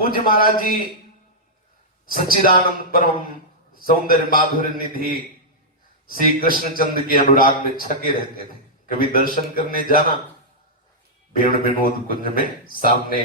पूज्य महाराज जी सच्चिदानंद परम सौंदर्य माधुर्य निधि श्री कृष्णचंद्र के अनुराग में छके रहते थे। कभी दर्शन करने जाना वेणु विनोद कुंज में, सामने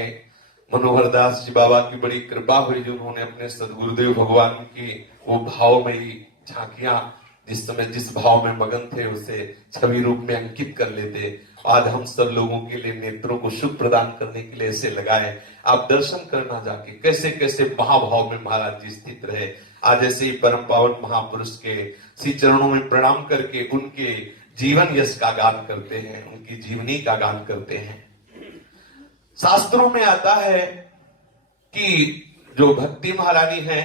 मनोहर दास जी बाबा की बड़ी कृपा हुई जो उन्होंने अपने सदगुरुदेव भगवान की वो भावमयी झांकियां जिस समय जिस भाव में मगन थे उसे छवि रूप में अंकित कर लेते। आज हम सब लोगों के लिए नेत्रों को सुख प्रदान करने के लिए ऐसे लगाए। आप दर्शन करना जाके कैसे कैसे महाभाव में महाराज जी स्थित रहे। आज ऐसे ही परम पावन महापुरुष के श्री चरणों में प्रणाम करके उनके जीवन यश का गान करते हैं, उनकी जीवनी का गान करते हैं। शास्त्रों में आता है कि जो भक्ति महारानी है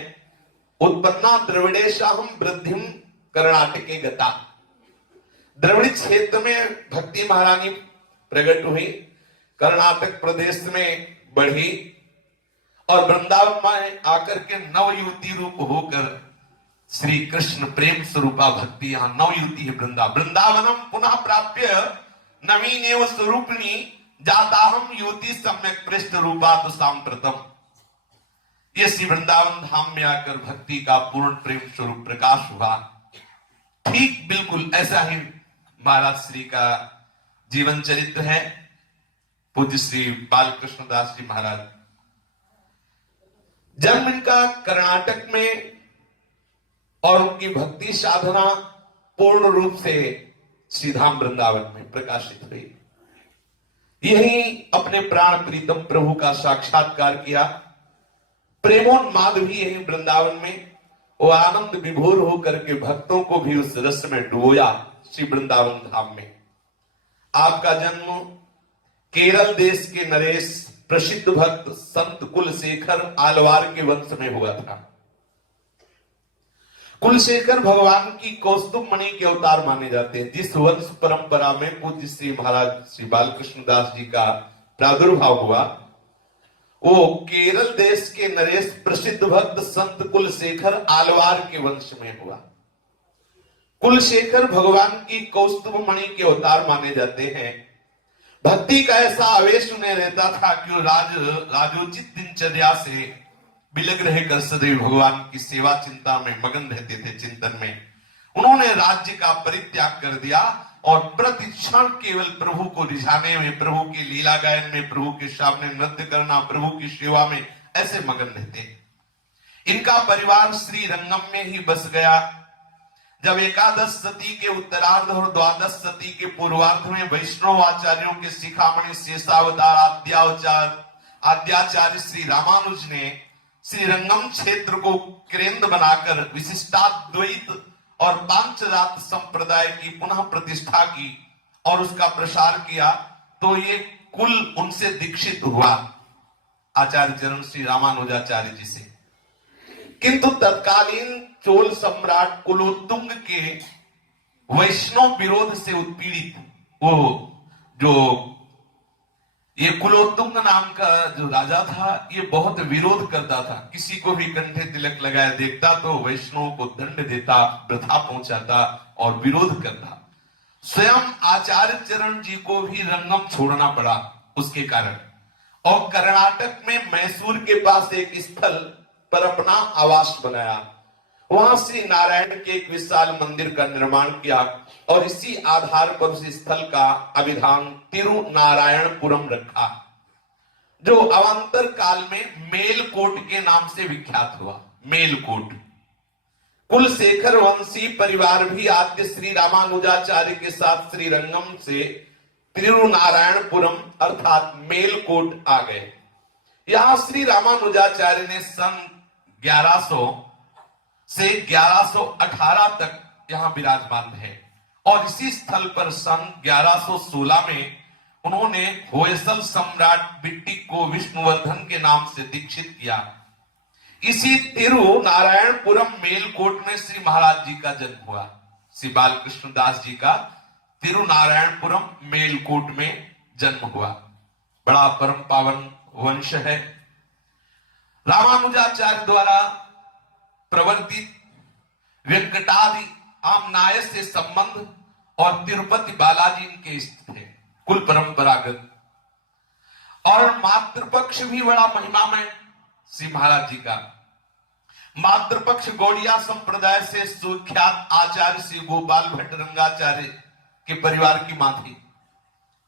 उत्पन्ना द्रविड़ेशाहम वृद्धिम कर्णाटके गता। द्रविड़ क्षेत्र में भक्ति महारानी प्रकट हुई, कर्नाटक प्रदेश में बढ़ी और वृंदावन में आकर के नव युवती रूप होकर श्री कृष्ण प्रेम स्वरूपा भक्ति यहां नव युवती है। वृंदावनम पुनः प्राप्य नवीनेव स्वरूपिणी जाताहम युवती सम्यक पृष्ठ रूपा तो सांप्रतम। ये श्री वृंदावन धाम में आकर भक्ति का पूर्ण प्रेम स्वरूप प्रकाश हुआ। ठीक बिल्कुल ऐसा ही महाराज श्री का जीवन चरित्र है। पूज्य श्री बालकृष्ण दास जी महाराज, जन्म इनका कर्नाटक में और उनकी भक्ति साधना पूर्ण रूप से श्रीधाम वृंदावन में प्रकाशित हुई। यही अपने प्राण प्रीतम प्रभु का साक्षात्कार किया। प्रेमोन्माद भी यही वृंदावन में वो आनंद विभोर होकर के भक्तों को भी उस रस में डुबोया श्री वृंदावन धाम में। आपका जन्म केरल देश के नरेश प्रसिद्ध भक्त संत कुलशेखर आलवार के वंश में हुआ था। कुलशेखर भगवान की कौस्तुभ मणि के अवतार माने जाते हैं। जिस वंश परंपरा में पूज्य श्री महाराज श्री बालकृष्ण दास जी का प्रादुर्भाव हुआ वो केरल देश के नरेश प्रसिद्ध भक्त संत कुलशेखर आलवार के वंश में हुआ। कुलशेखर भगवान की कौस्तुभ मणि के अवतार माने जाते हैं। भक्ति का ऐसा आवेश उन्हें रहता था कि वो राजोचित दिनचर्या से बिलग रहकर सदैव भगवान की सेवा चिंता में मगन रहते थे। चिंतन में उन्होंने राज्य का परित्याग कर दिया और प्रतिक्षण केवल प्रभु को रिझाने में, प्रभु की लीला गायन में, प्रभु के सामने नृत्य करना, प्रभु की सेवा में ऐसे मगन रहते। इनका परिवार श्री रंगम में ही बस गया। जब एकादश सती के उत्तरार्ध और द्वादश सती के पूर्वार्ध में वैष्णव आचार्यों के शिखामणि शेषावतार आद्याचार्य श्री रामानुज ने श्री रंगम क्षेत्र को केंद्र बनाकर विशिष्टाद्वैत और पांचरात संप्रदाय की पुनः प्रतिष्ठा की और उसका प्रसार किया, तो ये कुल उनसे दीक्षित हुआ आचार्य चरण श्री रामानुजाचार्य जी से। किंतु तत्कालीन चोल सम्राट कुलोत्तुंग के वैष्णव विरोध से उत्पीड़ित वो जो ये कुलोत्तुंग नाम का जो राजा था ये बहुत विरोध करता था। किसी को भी कंठे तिलक लगाए देखता तो वैष्णव को दंड देता, वृथा पहुंचाता और विरोध करता। स्वयं आचार्य चरण जी को भी रंगम छोड़ना पड़ा उसके कारण। और कर्नाटक में मैसूर के पास एक स्थल पर अपना आवास बनाया। वहां श्री नारायण के एक विशाल मंदिर का निर्माण किया और इसी आधार पर उस स्थल का अभिधान तिरुनारायणपुरम रखा, जो अवांतर काल में मेलकोट के नाम से विख्यात हुआ। मेलकोट कुलशेखर वंशी परिवार भी आद्य श्री रामानुजाचार्य के साथ श्रीरंगम से तिरुनारायणपुरम अर्थात मेलकोट आ गए। यहां श्री रामानुजाचार्य ने सन 1100 से 1118 तक यहां विराजमान है और इसी स्थल पर सन 1116 में उन्होंने होयसल सम्राट बिट्टिक को विष्णुवर्धन के नाम से दीक्षित किया। इसी तिरुनारायणपुरम मेलकोट में श्री महाराज जी का जन्म हुआ। श्री बालकृष्ण दास जी का तिरुनारायणपुरम मेलकोट में जन्म हुआ। बड़ा परम पावन वंश है। रामानुजाचार्य द्वारा प्रवर्तित वेंकटादि आमनाय से संबंध और तिरुपति बालाजी इनके स्थित है, कुल परंपरागत। और मातृपक्ष भी बड़ा महिमामय श्री महाराज जी का। मातृपक्ष गौड़िया संप्रदाय से सुख्यात आचार्य श्री गोपाल भट्ट रंगाचार्य के परिवार की मां थी।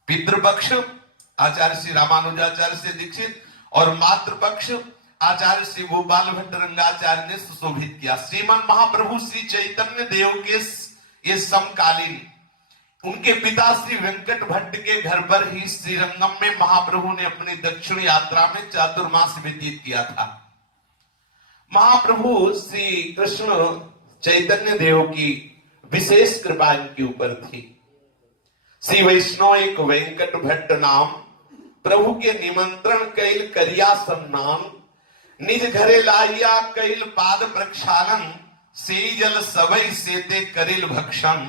पितृपक्ष आचार्य श्री रामानुजाचार्य से दीक्षित और मातृपक्ष आचार्य श्री गोपाल भट्ट रंगाचार्य ने सुशोभित किया। श्रीमन महाप्रभु श्री चैतन्य देव के ये समकालीन उनके पिता श्री वेंकट भट्ट के घर पर ही श्रीरंगम में महाप्रभु ने अपनी दक्षिण यात्रा में चातुर्मास व्यतीत किया था। महाप्रभु श्री कृष्ण चैतन्य देव की विशेष कृपा इनके ऊपर थी। श्री वैष्णव एक वेंकट भट्ट नाम प्रभु के निमंत्रण कैल करिया सम्मान, निज घरे लाइया कैल पाद प्रक्षालन, से जल सबई सेते करिल भक्षण,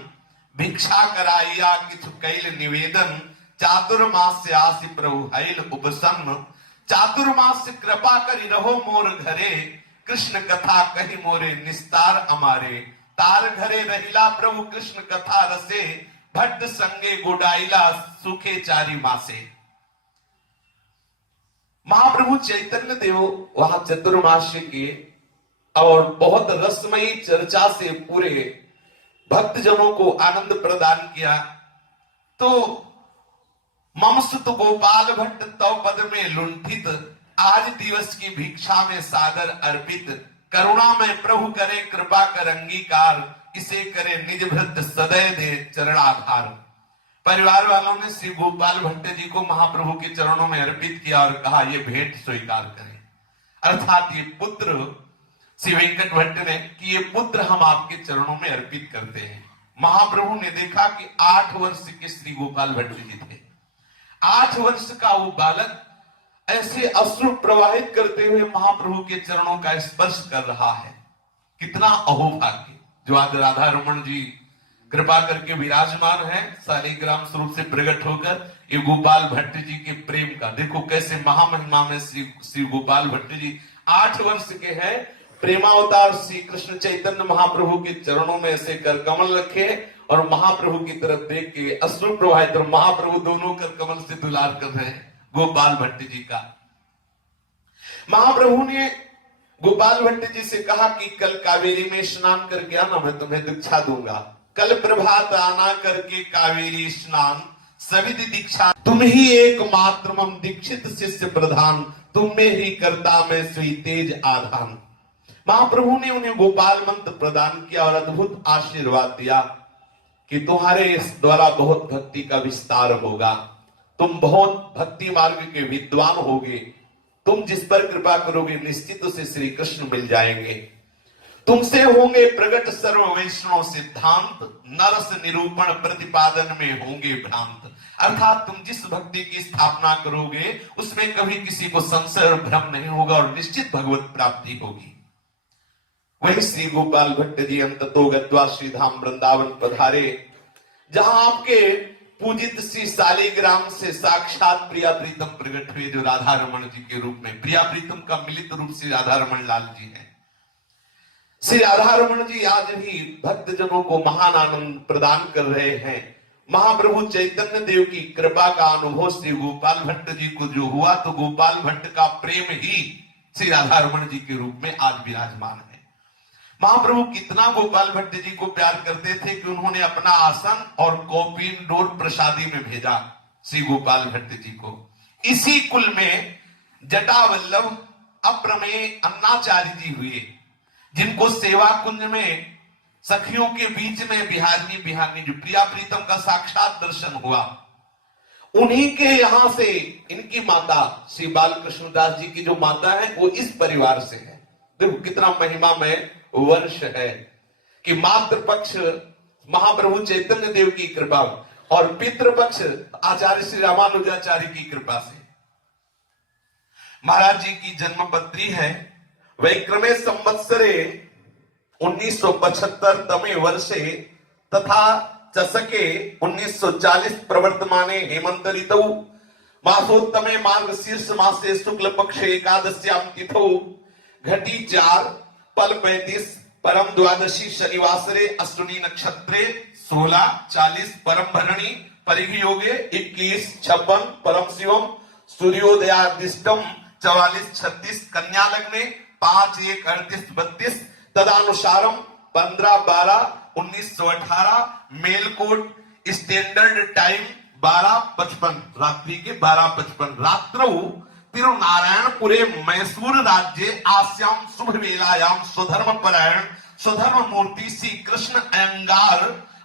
भिक्षा कराइया किछु कैल निवेदन, चातुर्मास आसि प्रभु हैल उपसन्न, चातुर्मास कृपा करि रहो मोर घरे, कृष्ण कथा कही मोरे निस्तार अमारे, तार घरे रहिला प्रभु कृष्ण कथा रसे, भट्ट संगे गुडाइला सुखे चारी मासे। महाप्रभु चैतन्य देव वहां चतुर्मास के और बहुत रसमयी चर्चा से पूरे भक्तजनों को आनंद प्रदान किया। तो ममसुत गोपाल भट्ट तव पद में लुंठित, आज दिवस की भिक्षा में सादर अर्पित, करुणा में प्रभु करे कृपा कर अंगीकार, इसे करे निज भृत सदैव दे चरणाधार। परिवार वालों ने श्री गोपाल भट्ट जी को महाप्रभु के चरणों में अर्पित किया और कहा ये भेंट स्वीकार करें, अर्थात ये पुत्र श्री वेंकट भट्ट ने कि ये पुत्र हम आपके चरणों में अर्पित करते हैं। महाप्रभु ने देखा कि 8 वर्ष के श्री गोपाल भट्ट जी थे। 8 वर्ष का वो बालक ऐसे अश्रु प्रवाहित करते हुए महाप्रभु के चरणों का स्पर्श कर रहा है। कितना अहोभाग्य जो आज राधा रमन जी कृपा करके विराजमान है, शालिग्राम स्वरूप से प्रकट होकर ये गोपाल भट्ट जी के प्रेम का देखो कैसे महामहिमा में श्री गोपाल भट्ट जी 8 वर्ष के हैं। प्रेमावतार श्री कृष्ण चैतन्य महाप्रभु के चरणों में ऐसे कर कमल रखे और महाप्रभु की तरफ देख के अश्रु प्रवाहित और महाप्रभु दोनों कर कमल से दुलार कर रहे हैं गोपाल भट्ट जी का। महाप्रभु ने गोपाल भट्ट जी से कहा कि कल कावेरी में स्नान करके आना, मैं तुम्हें दीक्षा दूंगा। कल प्रभात आना करके कावेरी स्नान, सविध दीक्षा तुम ही एकमात्र मम दीक्षित शिष्य प्रधान, तुम में ही करता मैं स्वी तेज आधान। महाप्रभु ने उन्हें गोपाल मंत्र प्रदान किया और अद्भुत आशीर्वाद दिया कि तुम्हारे इस द्वारा बहुत भक्ति का विस्तार होगा, तुम बहुत भक्ति मार्ग के विद्वान होगे, तुम जिस पर कृपा करोगे निश्चित उसे श्री कृष्ण मिल जाएंगे। तुमसे होंगे प्रकट सर्व वैष्णव सिद्धांत, नरस निरूपण प्रतिपादन में होंगे भ्रांत। अर्थात तुम जिस भक्ति की स्थापना करोगे उसमें कभी किसी को संशय और भ्रम नहीं होगा और निश्चित भगवत प्राप्ति होगी। वही श्री गोपाल भट्ट जी अंततो गत्वा श्री धाम वृंदावन पधारे, जहां आपके पूजित श्री शालिग्राम से साक्षात प्रिया प्रीतम प्रकट हुए, जो राधा रमन जी के रूप में। प्रिया प्रीतम का मिलित रूप श्री राधा रमन लाल जी है। श्री राधा रमन जी आज भी भक्तजनों को महान आनंद प्रदान कर रहे हैं। महाप्रभु चैतन्य देव की कृपा का अनुभव श्री गोपाल भट्ट जी को जो हुआ, तो गोपाल भट्ट का प्रेम ही श्री राधा रमन जी के रूप में आज विराजमान है। महाप्रभु कितना गोपाल भट्ट जी को प्यार करते थे कि उन्होंने अपना आसन और कौपीन डोर प्रसादी में भेजा श्री गोपाल भट्ट जी को। इसी कुल में जटावल्लभ अप्रमेय अन्नाचार्य जी हुए, जिनको सेवा कुंज में सखियों के बीच में बिहारनी जो प्रिया प्रीतम का साक्षात दर्शन हुआ, उन्हीं के यहां से इनकी माता श्री बाल कृष्णदास जी की जो माता है वो इस परिवार से है। देखो कितना महिमा में वर्ष है कि मातृपक्ष महाप्रभु चैतन्य देव की कृपा और पितृपक्ष आचार्य श्री रामानुजाचार्य की कृपा से। महाराज जी की जन्मपत्री है वैक्रमे संवत्सरे 1975 तमे वर्षे तथा चसके 1940 प्रवर्तमाने हेमंत ऋतौ मासोत्तमे मार्गशीर्ष मासे शुक्ल पक्षे एकादश्याम तिथौ घटी 4 पल 35 परम द्वादशी शनिवासरे अश्विनी नक्षत्रे 16:40 परम भरणी परिघ योगे 21:56 परम शिवम सूर्योदयादिष्टम 44-36 कन्या लग्ने 5-1-38-32 तदानुसारम 15-12-1918 मेलकोट स्टैंडर्ड टाइम 12:55 रात्रि के 12:55 रात्रौ तिरुनारायणपुरे मैसूर राज्ये आस्याम शुभ वेलायाम स्वधर्म परायण स्वधर्म मूर्ति श्री कृष्ण अयंगार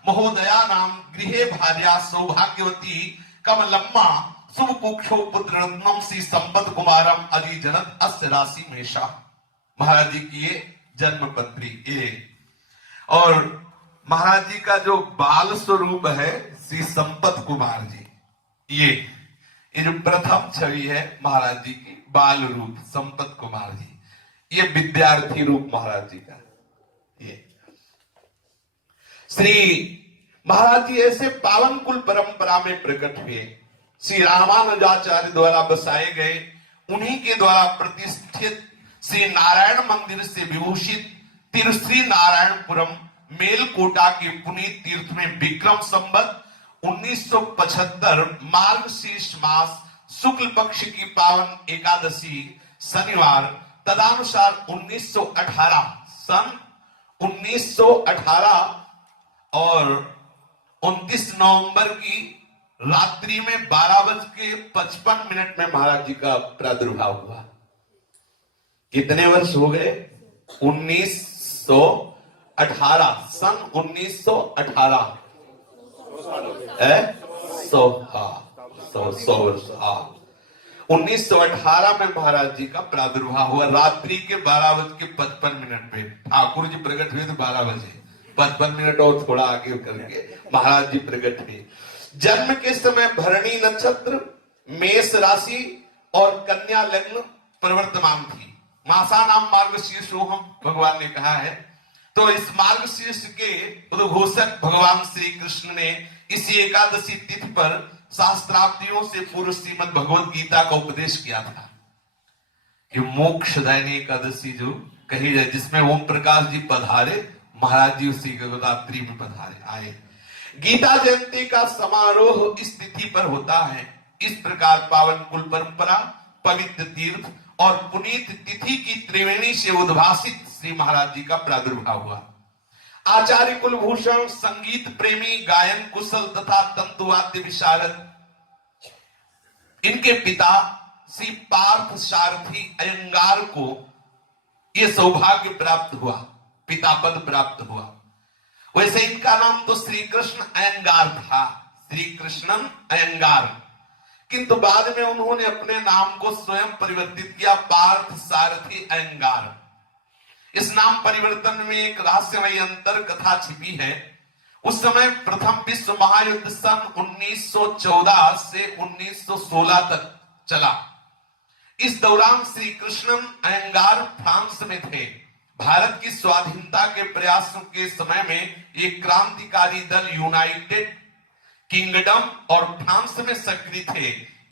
महोदया नाम गृहे भार्या सौभाग्यवती कमलम्मा शुभ कुक्षो पुत्र रत्नम श्री संपत कुमारम अली जनत अस्य राशि मेषा। महाराज जी की ये जन्म पत्री ये, और महाराज जी का जो बाल स्वरूप है श्री संपत कुमार जी, ये जो प्रथम छवि है महाराज जी की बाल रूप संपत कुमार जी, ये विद्यार्थी रूप महाराज जी का। ये श्री महाराज जी ऐसे पावन कुल परंपरा में प्रकट हुए, श्री रामानुजाचार्य द्वारा बसाए गए, उन्हीं के द्वारा प्रतिष्ठित श्री नारायण मंदिर से विभूषित तिरुश्री नारायणपुरम मेलकोटा के पुनीत तीर्थ में विक्रम संवत 1975 मार्गशीर्ष मास शुक्ल पक्ष की पावन एकादशी शनिवार तदानुसार 1918 सन 1918 और 29 नवंबर की रात्रि में 12:55 में महाराज जी का प्रादुर्भाव हुआ। कितने वर्ष हो गए? 1918 सन 1918 100 वर्ष 1918 में महाराज जी का प्रादुर्भाव हुआ। रात्रि के 12:55 पे ठाकुर जी प्रकट हुए थे 12:55 और थोड़ा आगे करके महाराज जी प्रकट हुए। जन्म के समय भरणी नक्षत्र, मेष राशि और कन्या लग्न प्रवर्तमान थी। मासा नाम मार्गशीर्ष हम भगवान ने कहा है, तो इस मार्गशीर्ष के उद्घोषक भगवान श्री कृष्ण ने इसी एकादशी तिथि पर शास्त्राब्दियों से पूर्व श्रीमद् भगवद गीता का उपदेश किया था कि मोक्षदायिनी एकादशी जो कही जाए, जिसमें ओम प्रकाश जी पधारे, महाराज जी उसी रात्रि में पधारे आए। गीता जयंती का समारोह इस तिथि पर होता है। इस प्रकार पावन कुल परंपरा, पवित्र तीर्थ और पुनीत तिथि की त्रिवेणी से उद्भासित श्री महाराज जी का प्रादुर्भाव हुआ। आचार्य कुलभूषण, संगीत प्रेमी, गायन कुशल तथा तंतुवाद्य विशारद, इनके पिता श्री पार्थ सारथी अयंगार को यह सौभाग्य प्राप्त हुआ, पिता पद प्राप्त हुआ। वैसे इनका नाम तो श्री कृष्ण अयंगार था, श्री कृष्णन अयंगार, किंतु बाद में उन्होंने अपने नाम को स्वयं परिवर्तित किया, पार्थ सारथी अयंगार। इस नाम परिवर्तन में एक रहस्यमयी अंतर कथा छिपी है। उस समय प्रथम विश्व महायुद्ध सन 1914 से 1916 तक चला। इस दौरान श्री कृष्णन अयंगार फ्रांस में थे। भारत की स्वाधीनता के प्रयासों के समय में एक क्रांतिकारी दल यूनाइटेड किंगडम और फ्रांस में सक्रिय थे।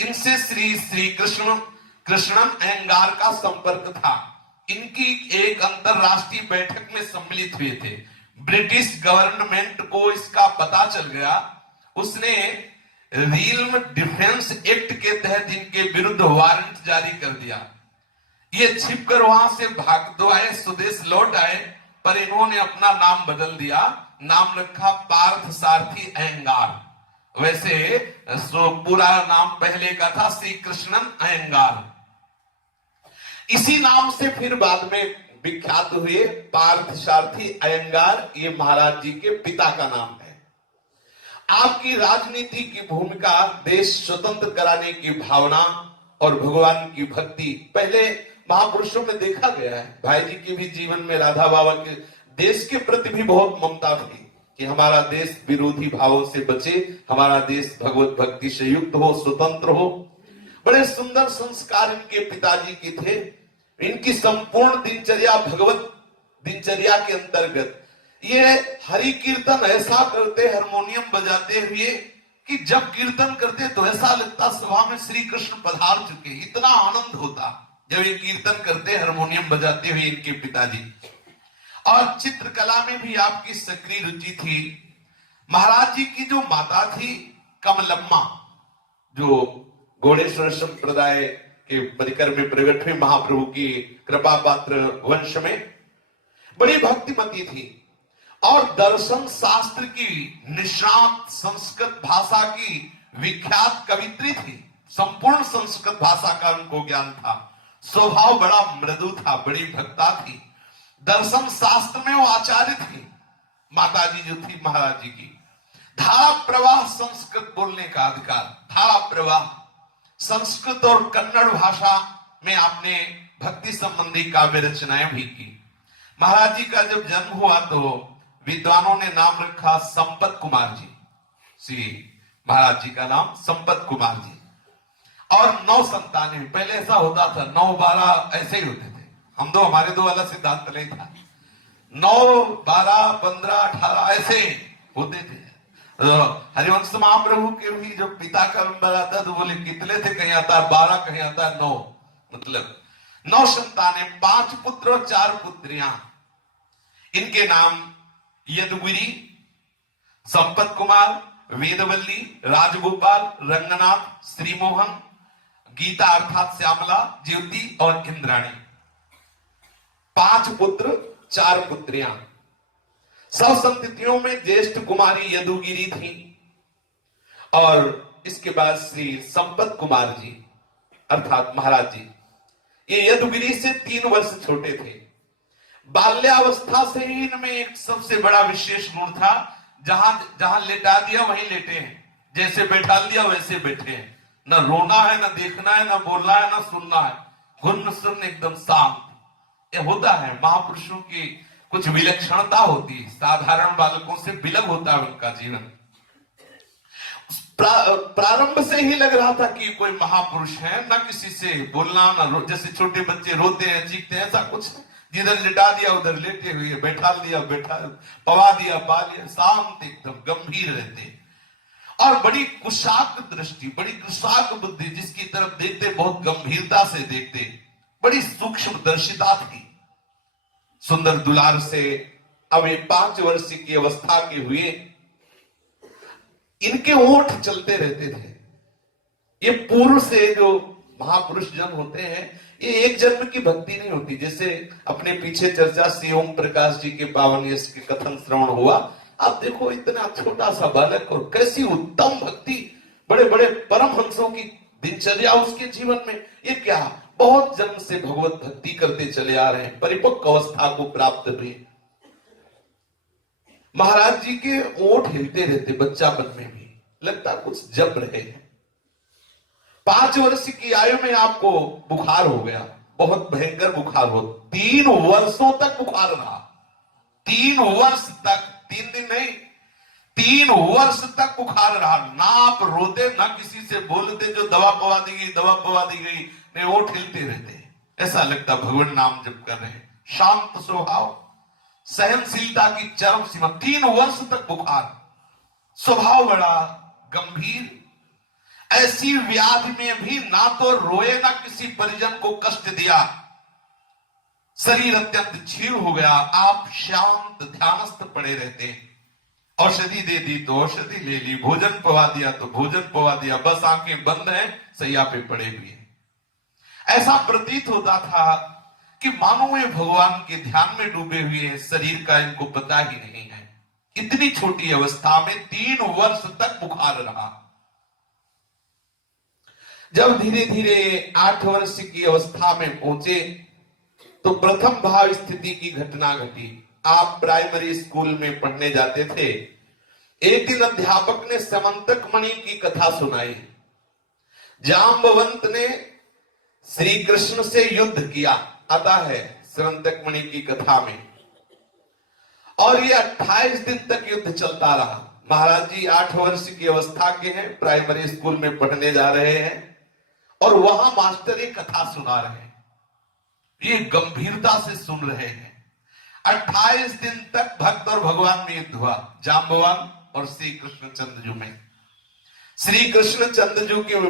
इनसे श्री कृष्णन अयंगार का संपर्क था। इनकी एक अंतरराष्ट्रीय बैठक में सम्मिलित हुए थे। ब्रिटिश गवर्नमेंट को इसका पता चल गया। उसने रियल्म डिफेंस एक्ट के तहत इनके विरुद्ध वारंट जारी कर दिया। ये छिपकर वहां से भाग आए, स्वदेश लौट आए, पर इन्होंने अपना नाम बदल दिया। नाम रखा पार्थ सारथी अयंगार। वैसे पूरा नाम पहले का था श्री कृष्णन अयंगार। इसी नाम से फिर बाद में विख्यात हुए पार्थ सारथी अयंगार। ये महाराज जी के पिता का नाम है। आपकी राजनीति की भूमिका देश स्वतंत्र कराने की भावना और भगवान की भक्ति पहले महापुरुषों में देखा गया है। भाई जी के भी जीवन में राधा बाबा के देश के प्रति भी बहुत ममता थी कि हमारा देश विरोधी भावों से बचे, हमारा देश भगवत भक्ति से युक्त हो, स्वतंत्र हो। बड़े सुंदर संस्कार इनके पिताजी की थे। इनकी संपूर्ण दिनचर्या भगवत दिनचर्या के अंतर्गत ये हरि कीर्तन ऐसा करते, हारमोनियम बजाते हुए, कि जब कीर्तन करते तो ऐसा लगता सभा में श्री कृष्ण पधार चुके। इतना आनंद होता जब ये कीर्तन करते, हारमोनियम बजाते हुए इनके पिताजी। और चित्रकला में भी आपकी सक्रिय रुचि थी। महाराज जी की जो माता थी कमलम्मा, जो गौड़ेश्वर संप्रदाय के परिकर में प्रकट हुए, महाप्रभु की कृपा पात्र वंश में बड़ी भक्तिमती थी और दर्शन शास्त्र की निष्णात, संस्कृत भाषा की विख्यात कवित्री थी। संपूर्ण संस्कृत भाषा का उनको ज्ञान था। स्वभाव बड़ा मृदु था, बड़ी भक्ता थी। दर्शन शास्त्र में वो आचार्य थी। माता जी जो थी महाराज जी की, धारा प्रवाह संस्कृत बोलने का अधिकार, धारा प्रवाह संस्कृत और कन्नड़ भाषा में आपने भक्ति संबंधी काव्य रचनाएं भी की। महाराज जी का जब जन्म हुआ तो विद्वानों ने नाम रखा संपत कुमार जी। श्री महाराज जी का नाम संपत कुमार जी। और 9 संतानें, पहले ऐसा होता था 9, 12 ऐसे ही होते थे। हमारे दो अलग सिद्धांत नहीं था। 9, 12, 15, 18 ऐसे होते थे। हरिवंश महाप्रभु के भी जो पिता का नंबर आता तो बोले कितने थे, कहीं आता है 12, कहीं आता है 9, मतलब 9 संतानें, 5 पुत्र और 4 पुत्रियां। इनके नाम यदुगिरी, संपत कुमार, वेदवल्ली, राजगोपाल, रंगनाथ, श्रीमोहन, गीता अर्थात श्यामला, ज्योति और इंद्राणी। 5 पुत्र 4 पुत्रियां। सब संततियों में ज्येष्ठ कुमारी यदुगिरी थी और इसके बाद श्री संपत कुमार जी अर्थात महाराज जी, ये यदुगिरी से 3 वर्ष छोटे थे। बाल्यावस्था से ही इनमें एक सबसे बड़ा विशेष गुण था, जहां लेटा दिया वहीं लेटे हैं, जैसे बैठा दिया वैसे बैठे हैं। न रोना है, न देखना है, न बोलना है, न सुनना है, गुण सुन एकदम शांत। ये होता है महापुरुषों की कुछ विलक्षणता होती है, साधारण बालकों से विलग होता है उनका जीवन। प्रारंभ से ही लग रहा था कि कोई महापुरुष है, न किसी से बोलना, न जैसे छोटे बच्चे रोते हैं, चीखते हैं, ऐसा कुछ नहीं। जिधर लिटा दिया उधर लेटे हुए, बैठा दिया बैठा, पवा दिया पा लिया, शांत एकदम गंभीर रहते और बड़ी कुशाग्र दृष्टि, बड़ी कुशाग्र बुद्धि, जिसकी तरफ देखते बहुत गंभीरता से देखते, बड़ी सूक्ष्म दर्शिता थी। सुंदर दुलार से अब ये 5 वर्ष की अवस्था के हुए, इनके ओठ चलते रहते थे। ये पूर्व से जो महापुरुष जन होते हैं, ये एक जन्म की भक्ति नहीं होती। जैसे अपने पीछे चर्चा श्री ओम प्रकाश जी के पावन यश के कथन श्रवण हुआ। आप देखो इतना छोटा सा बालक और कैसी उत्तम भक्ति, बड़े बड़े परमहंसों की दिनचर्या उसके जीवन में। ये क्या, बहुत जन्म से भगवत भक्ति करते चले आ रहे हैं, परिपक्व अवस्था को प्राप्त हुए। महाराज जी के ओठ हिलते रहते, बच्चापन में भी लगता कुछ जप रहे हैं। 5 वर्ष की आयु में आपको बुखार हो गया, बहुत भयंकर बुखार हो। 3 वर्षों तक बुखार रहा, 3 वर्ष तक, 3 दिन नहीं, 3 वर्ष तक बुखार रहा। ना आप रोते, ना किसी से बोलते, जो दवा पवा दी गई, दवा पवा दी गई, नहीं, ओठ हिलते रहते। ऐसा लगता भगवान नाम जप कर रहे। शांत स्वभाव, सहनशीलता की चरम सीमा, 3 वर्ष तक बुखार, स्वभाव बड़ा गंभीर। ऐसी व्याधि में भी ना तो रोए, ना किसी परिजन को कष्ट दिया। शरीर अत्यंत क्षीण हो गया, आप शांत ध्यानस्थ पड़े रहते। औषधि दे दी तो औषधि ले ली, भोजन पवा दिया तो भोजन पवा दिया, बस आंखें बंद हैं, सैया पे पड़े हुए हैं। ऐसा प्रतीत होता था कि मानो ये भगवान के ध्यान में डूबे हुए हैं, शरीर का इनको पता ही नहीं है। इतनी छोटी अवस्था में 3 वर्ष तक बुखार रहा। जब धीरे धीरे 8 वर्ष की अवस्था में पहुंचे तो प्रथम भाव स्थिति की घटना घटी। आप प्राइमरी स्कूल में पढ़ने जाते थे। एक दिन अध्यापक ने समंतक मणि की कथा सुनाई। जाम्बवंत ने श्री कृष्ण से युद्ध किया, आता है समंतक मणि की कथा में, और ये 28 दिन तक युद्ध चलता रहा। महाराज जी 8 वर्ष की अवस्था के हैं, प्राइमरी स्कूल में पढ़ने जा रहे हैं और वहां मास्टर एक कथा सुना रहे हैं। ये गंभीरता से सुन रहे हैं। 28 दिन तक भक्त और भगवान में युद्ध हुआ, जाम्बवान और श्री कृष्ण चंद्रजू में। श्री कृष्ण चंद्रजू के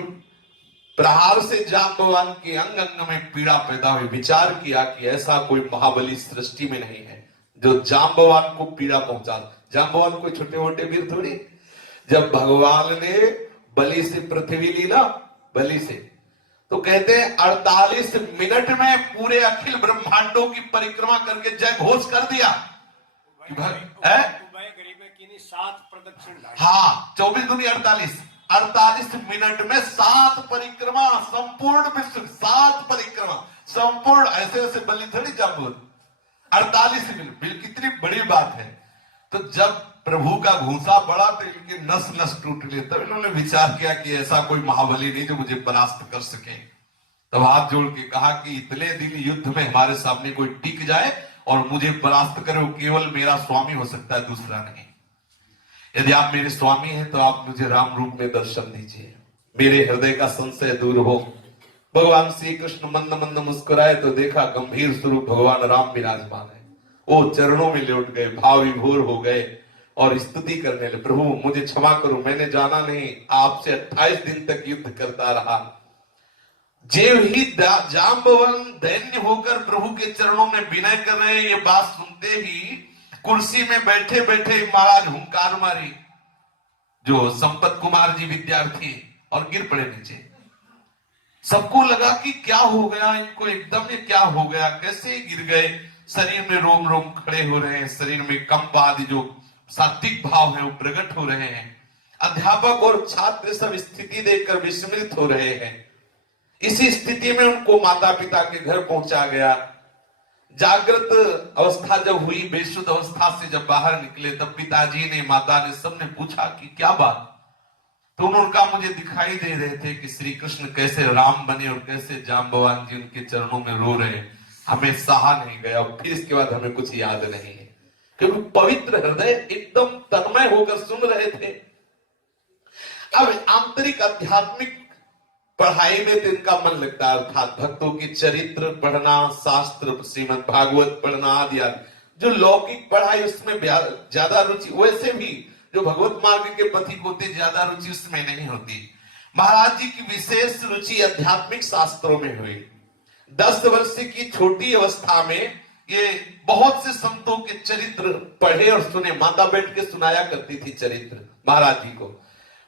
प्रहार से जाम्बवान के अंग अंग में पीड़ा पैदा हुई। विचार किया कि ऐसा कोई महाबली सृष्टि में नहीं है जो जाम्बवान को पीड़ा पहुंचा। जाम्बवान कोई छोटे मोटे वीर थोड़ी। जब भगवान ने बलि से पृथ्वी ली ना, बलि से, तो कहते हैं 48 मिनट में पूरे अखिल ब्रह्मांडों की परिक्रमा करके जय घोष कर दिया कि है 7 प्रदक्षिण। हाँ, 24 दूनी 48 मिनट में 7 परिक्रमा, संपूर्ण विश्व 7 परिक्रमा संपूर्ण, ऐसे ऐसे बलि थोड़ी जब 48 मिनट, कितनी बड़ी बात है। तो जब प्रभु का घूंसा पड़ा तो इनके नस नस टूट गए। तब इन्होंने विचार किया कि ऐसा कोई महाबली नहीं जो मुझे परास्त कर सके। तब हाथ जोड़ के कहा कि इतने दिन युद्ध में हमारे सामने कोई टिक जाए और मुझे परास्त करे, वो केवल मेरा स्वामी हो सकता है, दूसरा नहीं। यदि आप मेरे स्वामी हैं तो आप मुझे राम रूप में दर्शन दीजिए, मेरे हृदय का संशय दूर हो। भगवान श्री कृष्ण मंद मंद मुस्कुराए तो देखा गंभीर स्वरूप भगवान राम विराजमान है। वो चरणों में लौट गए, भाव विभोर हो गए और स्तुति करने लगे, प्रभु मुझे क्षमा करो, मैंने जाना नहीं, आपसे 28 दिन तक युद्ध करता रहा। जेव ही जांबवन दैन्य होकर प्रभु के चरणों में विनय कर रहे हैं। ये बात सुनते ही कुर्सी में बैठे बैठे महाराज हुंकार मारी, जो संपत कुमार जी विद्यार्थी, और गिर पड़े नीचे। सबको लगा कि क्या हो गया इनको, एकदम ये क्या हो गया, कैसे गिर गए। शरीर में रोम रोम खड़े हो रहे हैं, शरीर में कंप आदि जो सात्विक भाव है वो प्रकट हो रहे हैं। अध्यापक और छात्र सब स्थिति देखकर विस्मित हो रहे हैं। इसी स्थिति में उनको माता पिता के घर पहुंचा गया। जागृत अवस्था जब हुई, बेशुद्ध अवस्था से जब बाहर निकले, तब पिताजी ने, माता ने, सबने पूछा कि क्या बात। तो उनका मुझे दिखाई दे रहे थे कि श्री कृष्ण कैसे राम बने और कैसे जांबवान जी उनके चरणों में रो रहे हैं। हमें सहा नहीं गया और फिर इसके बाद हमें कुछ याद नहीं है, क्योंकि पवित्र हृदय एकदम तन्मय होकर सुन रहे थे। अब आंतरिक आध्यात्मिक पढ़ाई में तो इनका मन लगता है, अर्थात भक्तों की चरित्र पढ़ना, शास्त्र श्रीमद् भागवत पढ़ना आदि आदि। जो लौकिक पढ़ाई उसमें ज्यादा रुचि, वैसे भी जो भगवत मार्ग के पथिक होते ज्यादा रुचि उसमें नहीं होती। महाराज जी की विशेष रुचि आध्यात्मिक शास्त्रों में हुई। 10 वर्ष की छोटी अवस्था में ये बहुत से संतों के चरित्र पढ़े और सुने। माता बैठ के सुनाया करती थी चरित्र महाराज जी को।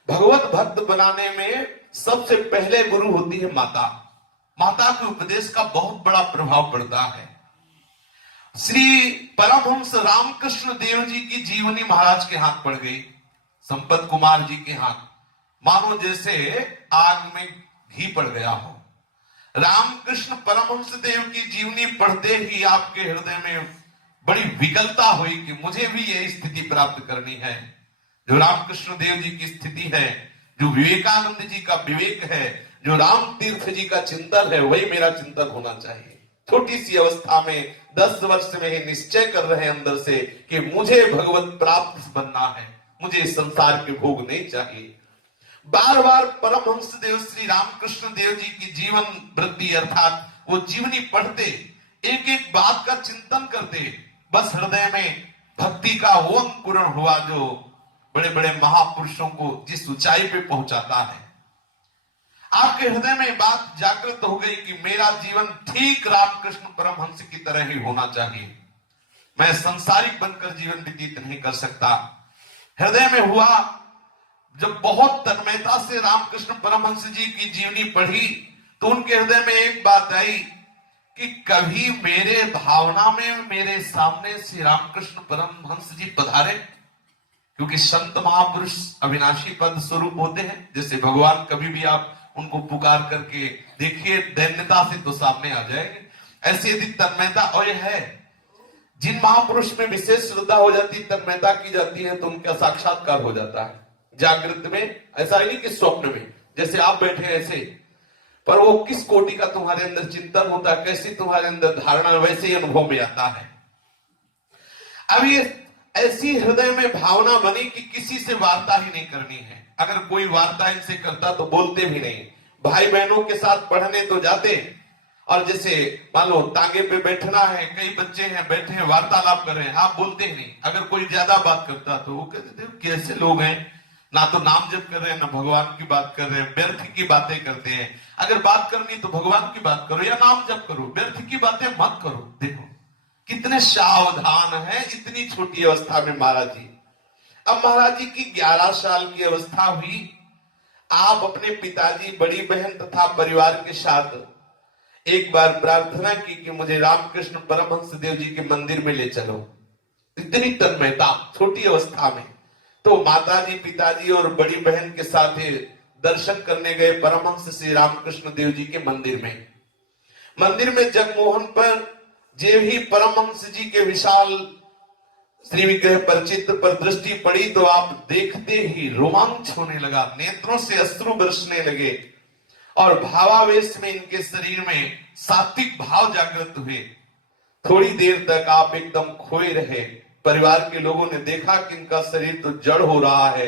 भगवत भक्त बनाने में सबसे पहले गुरु होती है माता। माता के उपदेश का बहुत बड़ा प्रभाव पड़ता है। श्री परमहंस रामकृष्ण देव जी की जीवनी महाराज के हाथ पड़ गई, संपत कुमार जी के हाथ, मानो जैसे आग में घी पड़ गया हो। रामकृष्ण परमहंस देव की जीवनी पढ़ते ही आपके हृदय में बड़ी विकलता हुई कि मुझे भी यह स्थिति प्राप्त करनी है जो रामकृष्ण देव जी की स्थिति है, जो विवेकानंद जी का विवेक है, जो राम तीर्थ जी का चिंतन है, वही मेरा चिंतन होना चाहिए। छोटी सी अवस्था में 10 वर्ष में ही निश्चय कर रहे हैं अंदर से कि मुझे भगवत प्राप्त बनना है, मुझे इस संसार के भोग नहीं चाहिए। बार बार परमहंस देव श्री रामकृष्ण देव जी की जीवन वृत्ति अर्थात वो जीवनी पढ़ते, एक एक बात का चिंतन करते, बस हृदय में भक्ति का वो अंकुरण हुआ जो बड़े बड़े महापुरुषों को जिस ऊंचाई पे पहुंचाता है। आपके हृदय में बात जागृत हो गई कि मेरा जीवन ठीक रामकृष्ण परमहंस की तरह ही होना चाहिए, मैं संसारिक बनकर जीवन व्यतीत नहीं कर सकता। हृदय में हुआ जब बहुत तन्मयता से रामकृष्ण परमहंस जी की जीवनी पढ़ी तो उनके हृदय में एक बात आई कि कभी मेरे भावना में मेरे सामने श्री रामकृष्ण परमहंस जी पधारे, क्योंकि संत महापुरुष अविनाशी पद स्वरूप होते हैं। जैसे भगवान कभी भी आप उनको पुकार करके देखिए, दैन्यता से तो सामने आ जाएंगे। ऐसी यदि तन्मयता और है, जिन महापुरुष में विशेष श्रद्धा हो जाती, तन्मयता की जाती है, तो उनका साक्षात्कार हो जाता है जागृत में। ऐसा ही नहीं कि स्वप्न में जैसे आप बैठे ऐसे, पर वो किस कोटि का तुम्हारे अंदर चिंतन होता है, कैसी तुम्हारे अंदर धारणा, वैसे ही अनुभव में आता है। अब ये ऐसी हृदय में भावना बनी कि किसी से वार्ता ही नहीं करनी है। अगर कोई वार्ता इनसे करता तो बोलते भी नहीं। भाई बहनों के साथ पढ़ने तो जाते, और जैसे मान लो तांगे पे बैठना है, कई बच्चे हैं बैठे हैं वार्तालाप कर रहे हैं, आप बोलते ही नहीं। अगर कोई ज्यादा बात करता तो वो कहते थे कैसे लोग हैं, ना तो नाम जप कर रहे हैं ना भगवान की बात कर रहे हैं, व्यर्थ की बातें करते हैं। अगर बात करनी तो भगवान की बात करो या नाम जप करो, व्यर्थ की बातें मत करो। देखो कितने सावधान है इतनी छोटी अवस्था में महाराज जी। अब महाराज जी की 11 साल की अवस्था हुई। आप अपने पिताजी, बड़ी बहन तथा परिवार के साथ एक बार प्रार्थना की कि मुझे रामकृष्ण परमहंस देव जी के मंदिर में ले चलो। इतनी तन्मयता छोटी अवस्था में। तो माताजी, पिताजी और बड़ी बहन के साथ दर्शन करने गए परमहंस श्री रामकृष्ण देव जी के मंदिर में। मंदिर में जगमोहन पर जे ही परमहंस जी के विशाल श्री विग्रह पर, चित्र पर दृष्टि पड़ी तो आप देखते ही रोमांच होने लगा, नेत्रों से अश्रु बरसने लगे और भावावेश में इनके शरीर में सात्विक भाव जागृत हुए। थोड़ी देर तक आप एकदम खोए रहे। परिवार के लोगों ने देखा कि इनका शरीर तो जड़ हो रहा है,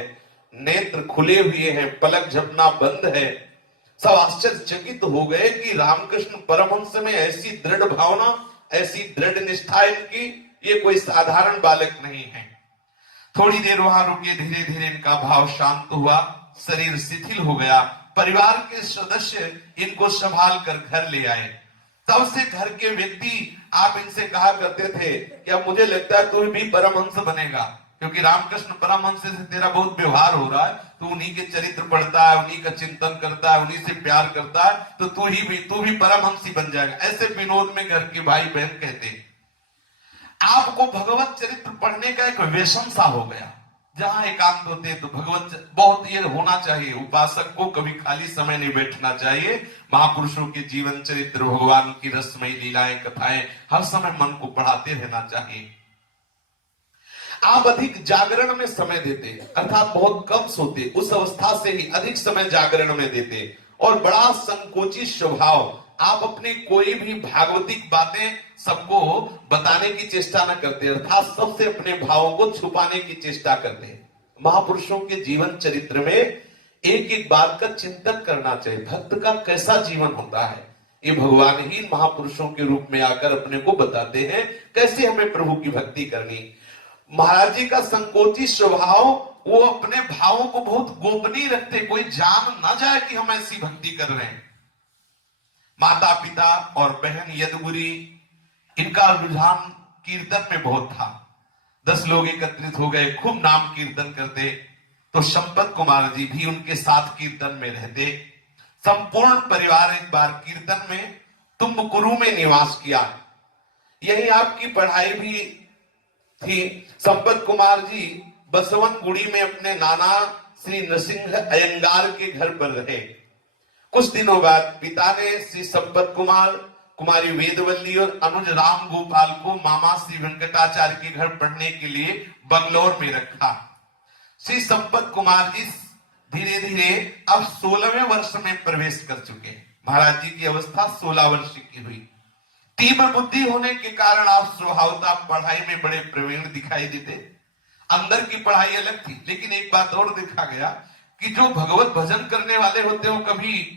नेत्र खुले हुए हैं, पलक झपना बंद है। सब आश्चर्यचकित हो गए कि रामकृष्ण परमहंस में ऐसी दृढ़ भावना, ऐसी दृढ़ निष्ठा इनकी, ये कोई साधारण बालक नहीं है। थोड़ी देर वहां रुके, धीरे धीरे इनका भाव शांत हुआ, शरीर शिथिल हो गया। परिवार के सदस्य इनको संभाल कर घर ले आए। तब से घर के व्यक्ति आप इनसे कहा करते थे कि अब मुझे लगता है तू भी परमहंस बनेगा, क्योंकि रामकृष्ण परमहंस से तेरा बहुत व्यवहार हो रहा है, तू उन्हीं के चरित्र पढ़ता है, उन्हीं का चिंतन करता है, उन्हीं से प्यार करता है, तो तू भी परमहंस ही बन जाएगा। ऐसे विनोद में घर के भाई बहन कहते। आपको भगवत चरित्र पढ़ने का एक व्यसन सा हो गया। जहां एकांत होते तो भगवत बहुत ये होना चाहिए। उपासक को कभी खाली समय नहीं बैठना चाहिए। महापुरुषों के जीवन चरित्र, भगवान की रसमयी लीलाएं, कथाएं हर समय मन को पढ़ाते रहना चाहिए। आप अधिक जागरण में समय देते, अर्थात बहुत कम सोते, उस अवस्था से ही अधिक समय जागरण में देते और बड़ा संकोची स्वभाव। आप अपनी कोई भी भागवतिक बातें सबको बताने की चेष्टा न करते, अर्थात सबसे अपने भावों को छुपाने की चेष्टा करते। महापुरुषों के जीवन चरित्र में एक एक बात का चिंतन करना चाहिए। भक्त का कैसा जीवन होता है, ये भगवान ही महापुरुषों के रूप में आकर अपने को बताते हैं कैसे हमें प्रभु की भक्ति करनी। महाराज जी का संकोची स्वभाव, वो अपने भावों को बहुत गोपनीय रखते, कोई जान ना जाए कि हम ऐसी भक्ति कर रहे हैं। माता पिता और बहन यदुगुरी, इनका रुझान कीर्तन में बहुत था। 10 लोग एकत्रित हो गए, खूब नाम कीर्तन करते। तो संपत कुमार जी भी उनके साथ कीर्तन में रहते। संपूर्ण परिवार एक बार कीर्तन में तुमकुरु में निवास किया। यही आपकी पढ़ाई भी थी। संपत कुमार जी बसवन गुड़ी में अपने नाना श्री नरसिंह अयंगार के घर पर रहे। कुछ दिनों बाद पिता ने श्री संपत कुमार, कुमारी वेदवल्ली और अनुज राम गोपाल को मामा श्री वेंकटाचार्य के घर पढ़ने के लिए बंगलौर में रखा। श्री संपत कुमार जी धीरे धीरे अब 16वें वर्ष में प्रवेश कर चुके। महाराज जी की अवस्था 16 वर्ष की हुई। तीव्र बुद्धि होने के कारण आप स्वभावतः पढ़ाई में बड़े प्रवीण दिखाई देते। अंदर की पढ़ाई अलग थी, लेकिन एक बात और देखा गया कि जो भगवत भजन करने वाले होते हैं वो कभी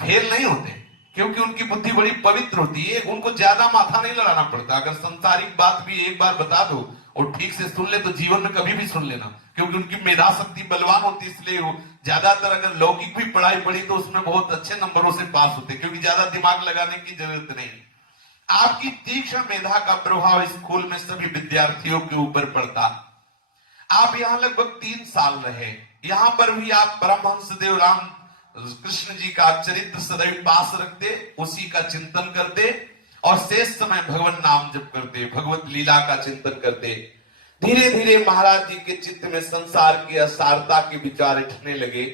फेल नहीं होते, क्योंकि उनकी बुद्धि बड़ी पवित्र होती है। उनको ज्यादा माथा नहीं लड़ाना पड़ता। अगर संसारिक बात भी एक बार बता दो और ठीक से सुन ले तो जीवन में कभी भी सुन लेना, क्योंकि उनकी मेधा शक्ति बलवान होती है। इसलिए वो ज्यादातर अगर लौकिक भी पढ़ाई पढ़ी तो उसमें बहुत अच्छे नंबरों से पास होते, क्योंकि ज्यादा दिमाग लगाने की जरूरत नहीं। आपकी तीक्ष्ण मेधा का प्रभाव स्कूल में सभी विद्यार्थियों के ऊपर पड़ता। आप यहाँ लगभग 3 साल रहे। यहाँ पर भी आप परमहंस देव राम कृष्ण जी का चरित्र सदैव पास रखते, उसी का चिंतन करते और शेष समय भगवान नाम जप करते, भगवत लीला का चिंतन करते। धीरे धीरे महाराज जी के चित्त में संसार की असारता के विचार उठने लगे।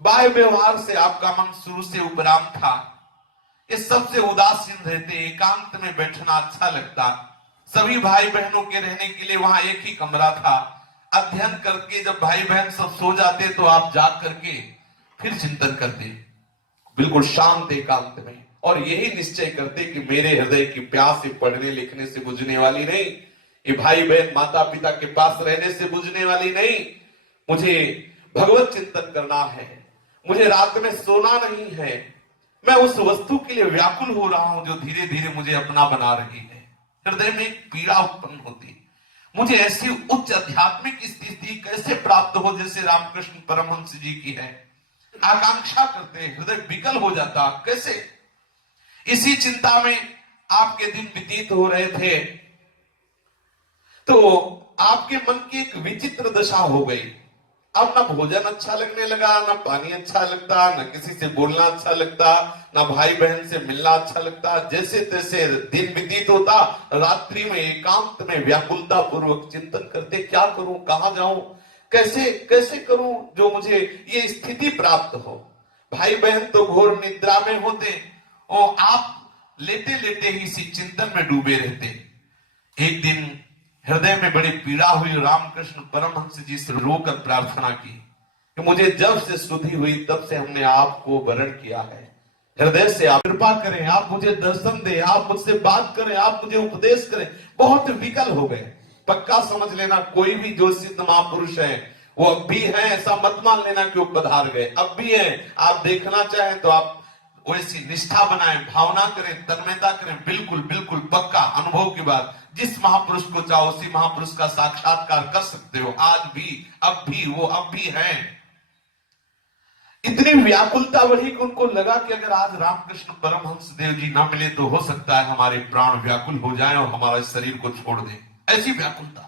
बाह्य व्यवहार से आपका मन शुरू से उपराम था। ये सबसे उदासीन रहते, एकांत में बैठना अच्छा लगता। सभी भाई बहनों के रहने के लिए वहां एक ही कमरा था। अध्ययन करके जब भाई बहन सब सो जाते तो आप जाग करके फिर चिंतन करते, बिल्कुल शांत एकांत में, और यही निश्चय करते कि मेरे हृदय की प्यास पढ़ने लिखने से बुझने वाली नहीं, ये भाई बहन माता पिता के पास रहने से बुझने वाली नहीं। मुझे भगवत चिंतन करना है, मुझे रात में सोना नहीं है। मैं उस वस्तु के लिए व्याकुल हो रहा हूं जो धीरे धीरे मुझे अपना बना रही है। हृदय में एक पीड़ा उत्पन्न होती। मुझे ऐसी उच्च आध्यात्मिक स्थिति कैसे प्राप्त हो जैसे रामकृष्ण परमहंस जी की है। आकांक्षा करते, हृदय विकल हो जाता, कैसे? इसी चिंता में आपके दिन व्यतीत हो रहे थे तो आपके मन की एक विचित्र दशा हो गई। अब ना भोजन अच्छा लगने लगा, ना पानी अच्छा लगता, ना किसी से बोलना अच्छा लगता, ना भाई बहन से मिलना अच्छा लगता। जैसे तैसे दिन व्यतीत होता, रात्रि में एकांत में व्याकुलता पूर्वक चिंतन करते, क्या करूं, कहां जाऊं, कैसे कैसे करूं जो मुझे ये स्थिति प्राप्त हो। भाई बहन तो घोर निद्रा में होते और आप लेटे लेटे ही इसी चिंतन में डूबे रहते। एक दिन हृदय में बड़ी पीड़ा हुई, रामकृष्ण परमहंस जी से रोकर प्रार्थना की कि मुझे जब से सुधि हुई तब से हमने आपको वरण किया है, हृदय से आप कृपा करें, आप मुझे दर्शन दें, आप मुझसे बात करें, आप मुझे उपदेश करें। बहुत विकल हो गए। पक्का समझ लेना, कोई भी जो सिद्ध महापुरुष है वो अब भी है, ऐसा मत मान लेना कि वो पधार गए, अब भी है। आप देखना चाहें तो आप वैसी निष्ठा बनाएं, भावना करें, तन्मयता करें, बिल्कुल बिल्कुल पक्का अनुभव की बात। जिस महापुरुष को चाहो उसी महापुरुष का साक्षात्कार कर सकते हो, आज भी, अब भी, वो अब भी है। इतनी व्याकुलता बढ़ी कि उनको लगा कि अगर आज रामकृष्ण परमहंस देव जी ना मिले तो हो सकता है हमारे प्राण व्याकुल हो जाएं और हमारे शरीर को छोड़ दें। ऐसी व्याकुलता।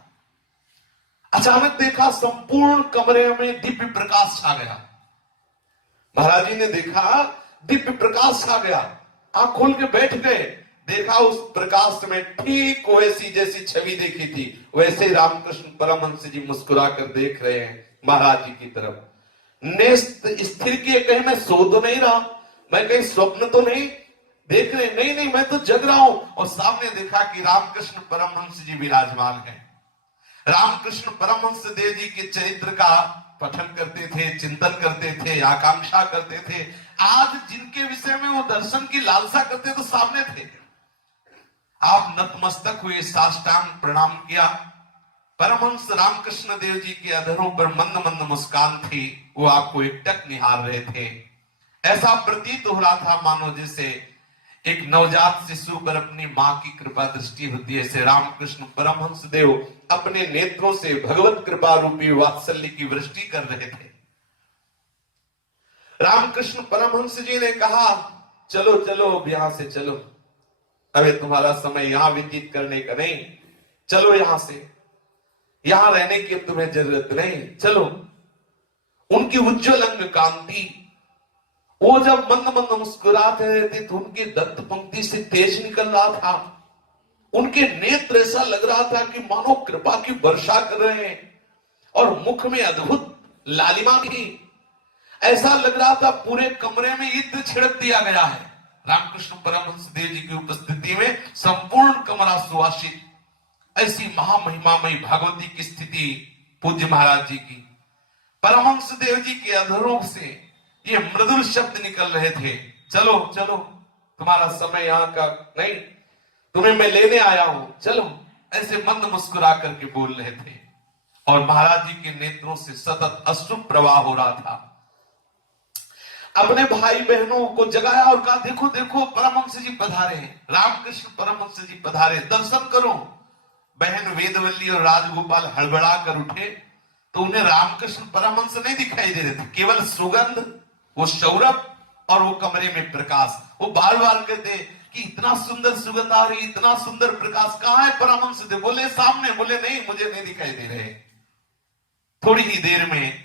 अचानक देखा संपूर्ण कमरे में दिव्य प्रकाश छा गया। महाराज जी ने देखा दिव्य प्रकाश छा गया, आंख खोल के बैठ गए। देखा उस प्रकाश में ठीक वैसी जैसी छवि देखी थी वैसे रामकृष्ण परमहंस जी मुस्कुरा कर देख रहे हैं महाराज जी की तरफ। नेस्त स्थिर किए, कहीं मैं सो तो नहीं रहा, मैं कहीं स्वप्न तो नहीं देख रहे, नहीं नहीं मैं तो जग रहा हूं। और सामने देखा कि रामकृष्ण परमहंस जी विराजमान हैं। रामकृष्ण परमहंस देव जी के चरित्र का पठन करते थे, चिंतन करते थे, आकांक्षा करते थे। आज जिनके विषय में वो दर्शन की लालसा करते तो सामने थे। आप नतमस्तक हुए, साष्टांग प्रणाम किया। परमहंस रामकृष्ण देव जी के अधरों पर मंद मंद मुस्कान थी, वो आपको एकटक निहार रहे थे। ऐसा प्रतीत हो रहा था मानो जैसे एक नवजात शिशु पर अपनी मां की कृपा दृष्टि होती है, ऐसे रामकृष्ण परमहंस देव अपने नेत्रों से भगवत कृपा रूपी वात्सल्य की वृष्टि कर रहे थे। रामकृष्ण परमहंस जी ने कहा, चलो चलो अब यहां से चलो, अबे तुम्हारा समय यहां व्यतीत करने का नहीं, चलो यहां से, यहां रहने की तुम्हें जरूरत नहीं, चलो। उनकी उज्ज्वल अंग कांति, वो जब मंद मंद मुस्कुराते रहे थे तो उनकी दंत पंक्ति से तेज निकल रहा था। उनके नेत्र ऐसा लग रहा था कि मानो कृपा की वर्षा कर रहे हैं, और मुख में अद्भुत लालिमा थी। ऐसा लग रहा था पूरे कमरे में इत्र छिड़क दिया गया है। रामकृष्ण परमहंस देव जी की उपस्थिति में संपूर्ण कमरा सुवासित। ऐसी महामहिमामयी भगवती की स्थिति पूज्य महाराज जी की। परमहंस देव जी के अधरों से ये मृदुल शब्द निकल रहे थे, चलो चलो तुम्हारा समय यहाँ का नहीं, तुम्हें मैं लेने आया हूं, चलो। ऐसे मंद मुस्कुरा करके बोल रहे थे और महाराज जी के नेत्रों से सतत अश्रु प्रवाह हो रहा था। अपने भाई बहनों को जगाया और कहा, देखो देखो परमहंस जी पधारे हैं, रामकृष्ण परमहंस जी पधारे, दर्शन करो। बहन वेदवल्ली और राजगोपाल हड़बड़ा कर उठे तो उन्हें रामकृष्ण परमहंस नहीं दिखाई दे रहे थे, केवल सुगंध, वो सौरभ और वो कमरे में प्रकाश। वो बार बार कहते कि इतना सुंदर सुगंध आ रही, इतना सुंदर प्रकाश, कहां है परमहंस देव? बोले सामने। बोले नहीं, मुझे नहीं दिखाई दे रहे। थोड़ी ही देर में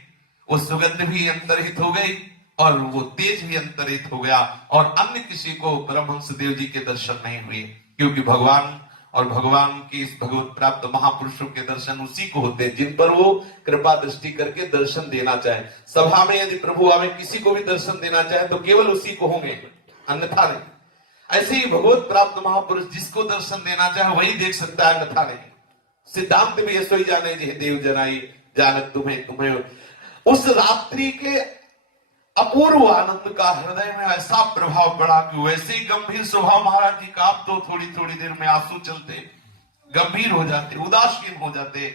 वो सुगंध भी अंतर्हित हो गई और वो तेज भी अंतरित हो गया और अन्य किसी को परमहंस देव जी के दर्शन नहीं हुए, क्योंकि भगवान और भगवान की इस भगवत प्राप्त महापुरुषों के दर्शन उसी को होते हैं जिन पर वो कृपा दृष्टि करके दर्शन देना चाहे। सभा में यदि प्रभु आवे किसी को भी दर्शन देना चाहे तो केवल उसी को होंगे, अन्यथा नहीं। ऐसे ही भगवत प्राप्त महापुरुष जिसको दर्शन देना चाहे वही देख सकता है, अन्यथा नहीं। सिद्धांत में यह सोई जाने जे देव जनाई जानत तुम्हें तुम्हें। उस रात्रि के अपूर्व आनंद का हृदय में ऐसा प्रभाव पड़ा कि वैसे ही गंभीर स्वभाव महाराज जी का, आप तो थोड़ी थोड़ी देर में आंसू चलते, गंभीर हो जाते, उदासीन हो जाते।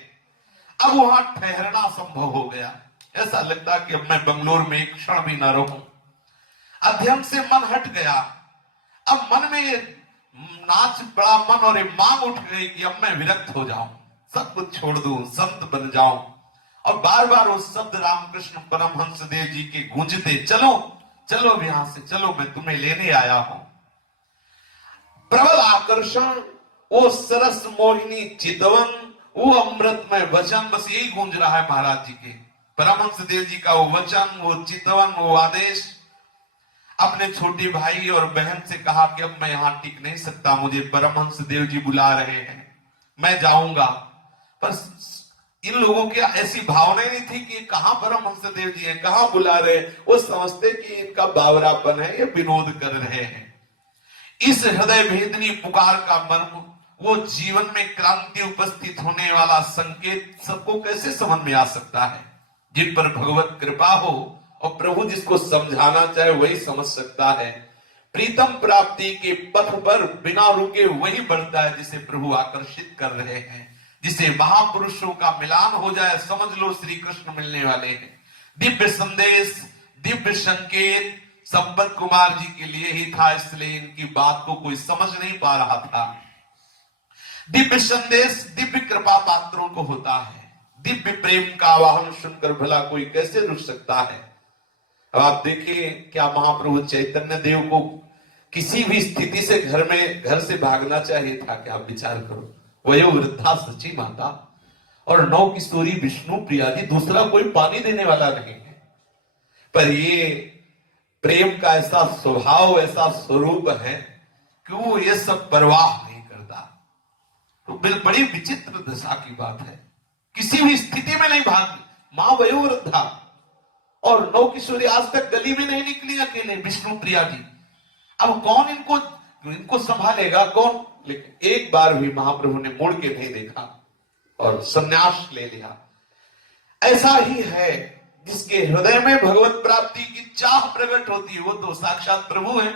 अब वहां ठहरना संभव हो गया। ऐसा लगता कि अब मैं बंगलोर में एक क्षण भी न रहूं। अध्ययन से मन हट गया। अब मन में नाच पड़ा मन और मांग उठ गई कि अब मैं विरक्त हो जाऊं, सब कुछ छोड़ दूं, संत बन जाऊं। और बार बार वो शब्द रामकृष्ण परमहंस देव जी के गूंजते, चलो चलो अब यहां से चलो, मैं तुम्हें लेने आया हूं। प्रबल आकर्षण, वो सरस मोहिनी चितवन, वो अमृतमय वचन, बस यही गूंज रहा है महाराज जी के। परमहंस देव जी का वो वचन, वो चितवन, वो आदेश, अपने छोटे भाई और बहन से कहा कि अब मैं यहां टिक नहीं सकता, मुझे परमहंस देव जी बुला रहे हैं, मैं जाऊंगा। पर इन लोगों की ऐसी भावना नहीं थी कि कहां परमहंस देव जी हैं, कहां बुला रहे हैं। वो समझते कि इनका बावरापन है, ये विनोद कर रहे हैं। इस हृदय भेदनी पुकार का मर्म, वो जीवन में क्रांति उपस्थित होने वाला संकेत सबको कैसे समझ में आ सकता है? जिन पर भगवत कृपा हो और प्रभु जिसको समझाना चाहे वही समझ सकता है। प्रीतम प्राप्ति के पथ पर बिना रुके वही बढ़ता है जिसे प्रभु आकर्षित कर रहे हैं। जिसे महापुरुषों का मिलान हो जाए, समझ लो श्री कृष्ण मिलने वाले हैं। दिव्य संदेश, दिव्य संकेत संपत कुमार जी के लिए ही था, इसलिए इनकी बात को कोई समझ नहीं पा रहा था। दिव्य संदेश दिव्य कृपा पात्रों को होता है। दिव्य प्रेम का आवाहन सुनकर भला कोई कैसे रुक सकता है? अब आप देखिए, क्या महाप्रभु चैतन्य देव को किसी भी स्थिति से घर से भागना चाहिए था? क्या आप विचार करो, वही वृद्धा सची माता और 9 किशोरी विष्णु प्रिया जी, दूसरा कोई पानी देने वाला नहीं है। पर ये प्रेम का ऐसा स्वभाव, ऐसा स्वरूप है कि वो ये सब परवाह नहीं करता। तो बड़ी विचित्र दशा की बात है, किसी भी स्थिति में नहीं भाग। मां वयोवृद्धा और 9 किशोरी आज तक गली में नहीं निकली अकेले, विष्णु प्रिया जी। अब कौन इनको संभालेगा, कौन? लेकिन एक बार भी महाप्रभु ने मुड़ के नहीं देखा और संन्यास ले लिया। ऐसा ही है जिसके हृदय में भगवत प्राप्ति की चाह प्रकट होती है, वो तो साक्षात प्रभु है।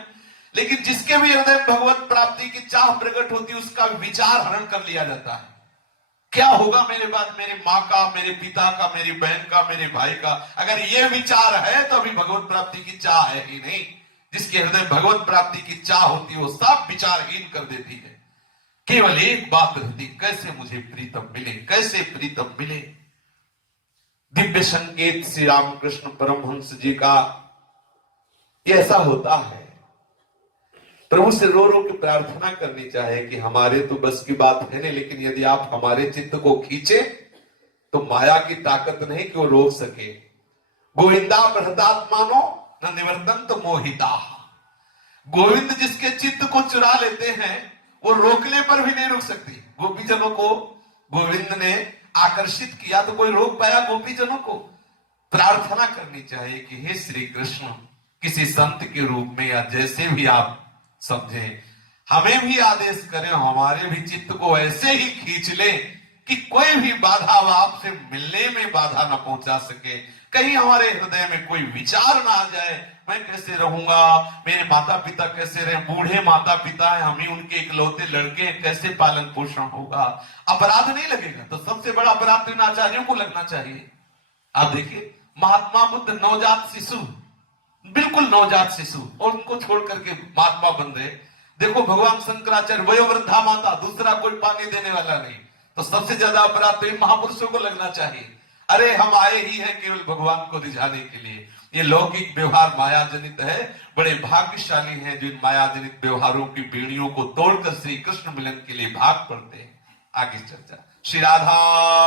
लेकिन जिसके भी हृदय में भगवत प्राप्ति की चाह प्रकट होती है, उसका विचार हरण कर लिया जाता है। क्या होगा मेरे बाद, मेरे माँ का, मेरे पिता का, मेरी बहन का, मेरे भाई का? अगर ये विचार है तो अभी भगवत प्राप्ति की चाह है ही नहीं। जिसके हृदय भगवत प्राप्ति की चाह होती है वो सब विचारहीन कर देती है। केवल एक बात रहती, कैसे मुझे प्रीतम मिले, कैसे प्रीतम मिले। दिव्य संकेत श्री रामकृष्ण परमहंस जी का ऐसा होता है। प्रभु से रो रो के प्रार्थना करनी चाहिए कि हमारे तो बस की बात है नहीं, लेकिन यदि आप हमारे चित्त को खींचे तो माया की ताकत नहीं कि वो रोक सके। गोविंदा बढ़तात्मानो न निवर्तंत मोहिता। गोविंद जिसके चित्त को चुरा लेते हैं वो रोकने पर भी नहीं रुक सकती। गोपीजनों को गोविंद ने आकर्षित किया तो कोई रोक पाया गोपीजनों को? प्रार्थना करनी चाहिए कि हे श्री कृष्ण, किसी संत के रूप में या जैसे भी आप समझें, हमें भी आदेश करें, हमारे भी चित्त को ऐसे ही खींच ले कि कोई भी बाधा आपसे मिलने में बाधा न पहुंचा सके। कहीं हमारे हृदय में कोई विचार ना आ जाए, मैं कैसे रहूंगा, मेरे माता पिता कैसे रहे, बूढ़े माता पिता हैं, हम ही उनके इकलौते लड़के हैं, कैसे पालन पोषण होगा? अपराध नहीं लगेगा तो सबसे बड़ा अपराध तो इन आचार्यों को लगना चाहिए। आप देखिए, महात्मा बुद्ध नवजात शिशु, बिल्कुल नवजात शिशु, और उनको छोड़ करके महात्मा बन रहे। देखो भगवान शंकराचार्य वयोवृद्धा माता, दूसरा कोई पानी देने वाला नहीं। तो सबसे ज्यादा अपराध तो इन महापुरुषों को लगना चाहिए। अरे हम आए ही हैं केवल भगवान को रिझाने के लिए। ये लौकिक व्यवहार माया जनित है। बड़े भाग्यशाली हैं जो इन माया जनित व्यवहारों की बेड़ियों को तोड़कर श्री कृष्ण मिलन के लिए भाग पड़ते हैं। आगे चर्चा। श्री राधा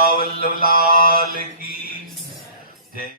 वल्लभ लाल की।